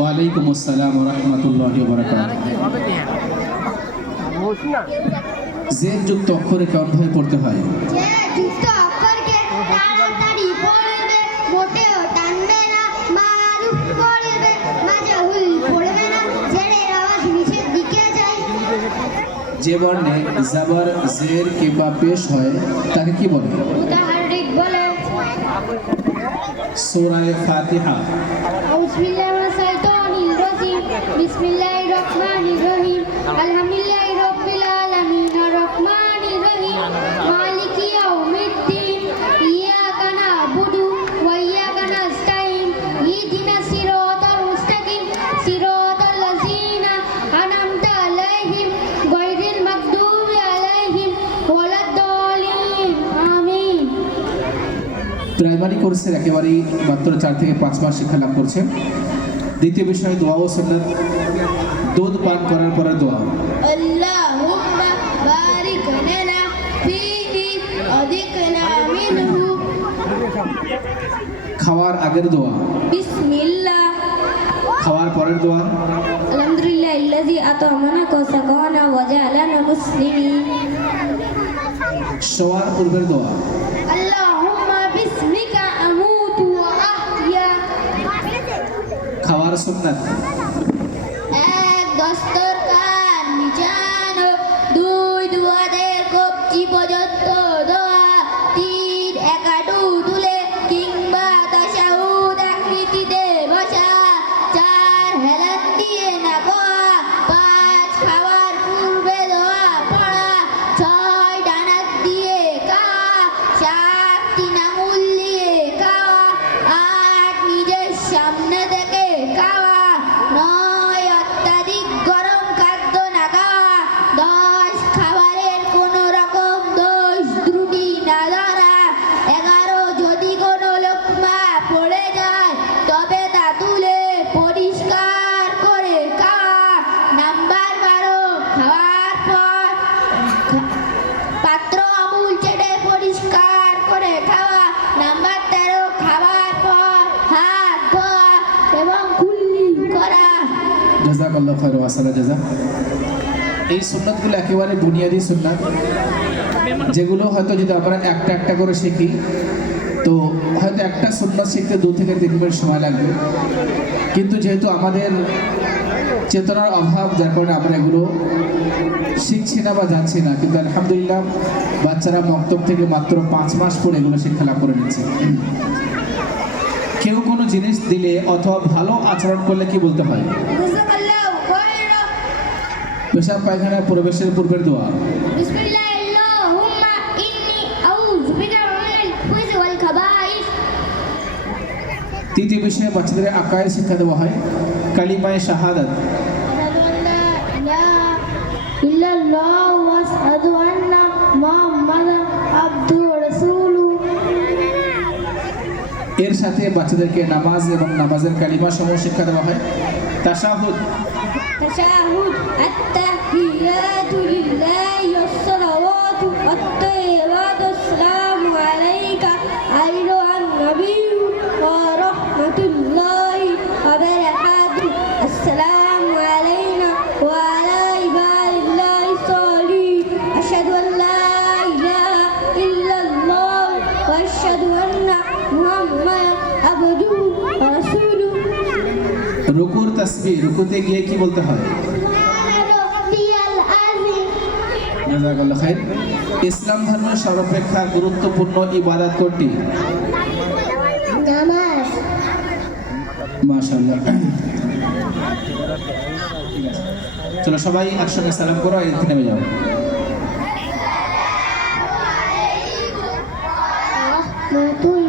ওয়ালাইকুম আসসালাম ওয়া রাহমাতুল্লাহি ওয়া বারাকাতুহু। জের যুক্ত অক্ষরে কেমন ভাবে পড়তে হয়? যুক্ত অক্ষরকে তাড়াতাড়ি পড়বে, মোটেও টানবে না, মারুফ পড়বে, মাজাহুল পড়বে না, জেরের আওয়াজ নিচের দিকে যায়। যে বর্ণে জাবার জের কিংবা পেশ হয় তাকে কি বলে? মুতাহাররিক বলে। সূরা ফাতিহা। আউযুবিল্লাহি মিনাশ শাইতানির রাজিম। বিসমিল্লাহির রহমানির রহিম। আলহামদুলিল্লাহি রাব্বিল আলামিন আর রহমানির রহিম মালিকি ইয়াউমিদ্দিন। ইয়াকা না'বুদু ওয়া ইয়াকা নাস্তাইন। ইহদিনাস সিরাতাল মুস্তাকিম সিরাতাল লাযিনা আন'আমতা আলাইহিম গায়রিল মাগদুবি আলাইহিম ওয়ালাদ-দালিন। আমিন। প্রাইমারি কোর্সের একেবারেই মাত্র 4 থেকে 5 মাস শিক্ষা লাভ করছেন। দ্বিতীয় বিষয় দোয়া ও সুন্নাত। দুধ পান করার পরে দোয়া। আল্লাহুম্মা বারিক লানা ফীহি আযিকনা মিনহু। খাওয়ার আগের দোয়া। বিসমিল্লাহ। খাওয়ার পরের দোয়া। আলহামদুলিল্লাহিল্লাযী আত'আমানা ওয়া সাকানা ওয়া জা'আলানা মুসলিমিন। শোয়ার পূর্বের দোয়া। আল্লাহুম্মা বিসমিকা আমুতু ওয়া আহইয়া। খাওয়ার সুন্নাত। এক দস্তরখান বিছানো, দুই দুয়াদের কবজি পর্যন্ত দোয়া, তিন একাডু তুলে কিংবা তাশাহুদ আকৃতিতে বসা, চার হেলান দিয়ে না গোয়া, পাঁচ খাওয়ার পূর্বে দোয়া পড়া, ছয় ডানাত দিয়ে খাওয়া, সাত তিন আঙুল দিয়ে খাওয়া, আট নিজের সামনে থেকে খাওয়া, নয় অত্যাধিক গরম খাদ্য না খাওয়া, 10 খাবারের কোনো রকম দোষ ত্রুটি না ধরা, 11 যদি কোনো লোকমা পড়ে যায় তবে তা তুলে পরিষ্কার করে খাওয়া, নাম্বার 12 খাওয়ার পর পাত্র আমুল চেটে পরিষ্কার করে খাওয়া, নাম্বার 13 খাওয়ার পর হাত ধোয়া এবং কুল্লি করা। জাযাকাল্লাহু খায়র ওয়া সালা জাযা। এই সুন্নাতগুলো একেবারে বুনিয়াদি সুন্নাত, যেগুলো হয়তো যদি আমরা একটা একটা করে শিখি তো হয়তো একটা সুন্নাত শিখতে 2 থেকে 3 মিনিট সময় লাগবে। কিন্তু যেহেতু আমাদের চেতনার অভাব, যার কারণে আমরা এগুলো শিখছি না বা জানছি না। কিন্তু আলহামদুলিল্লাহ বাচ্চারা মক্তব থেকে মাত্র 5 মাস পরে এগুলো শিক্ষা লাভ করে নিচ্ছে। কেউ কোনো জিনিস দিলে অথবা ভালো আচরণ করলে কি বলতে হয়? জাযাকাল্লাহু খায়রা। পেশাব পায়খানা প্রবেশের পূর্বের দোয়া। বিসমিল্লাহ আল্লাহুম্মা ইন্নী আউযু বিকা মিনাল খুবুসি ওয়াল খাবাইস। তৃতীয় বিষয়ে বাচ্চাদের আকায়েদ শিক্ষা দেওয়া হয়। কালিমায়ে শাহাদাত। আশহাদু আল্লা ইলাহা ইল্লাল্লাহ ওয়া আশহাদু আন্না মুহাম্মাদান আবদুহু ওয়া রাসূলুহু। এর সাথে বাচ্চাদেরকে নামাজ এবং নামাজের কালিমা সমূহ শিক্ষা দেওয়া হয়। তাশাহুদ। তাশাহুদ আত-তাহিয়াতু লিল্লাহি ওয়াস-সালাওয়াতু ওয়াত-তাইয়্যিবাতু আসসালামু আলাইকা আইয়ুহান নাবিয়্যু ওয়া রাহমাতুল্লাহি ওয়া বারাকাতুহু। আসসালামু আলাইনা ওয়া আলা ইবাদিল্লাহিস সালিহিন। আশহাদু আল লা ইলাহা ইল্লাল্লাহ ওয়া আশহাদু আন্না মুহাম্মাদান আবদুহু ওয়া রাসূলুহু। রুকুর তাসবিহ। রুকুতে গিয়ে কি বলতে হয়? জাযাকাল্লাহু খায়র। ইসলাম ধর্মের সর্বাপেক্ষা গুরুত্বপূর্ণ ইবাদত কোনটি? নামাজ। মাশাআল্লাহ। চলো সবাই একসঙ্গে সালাম করো, এতে নেমে যাও। রাহমাতুল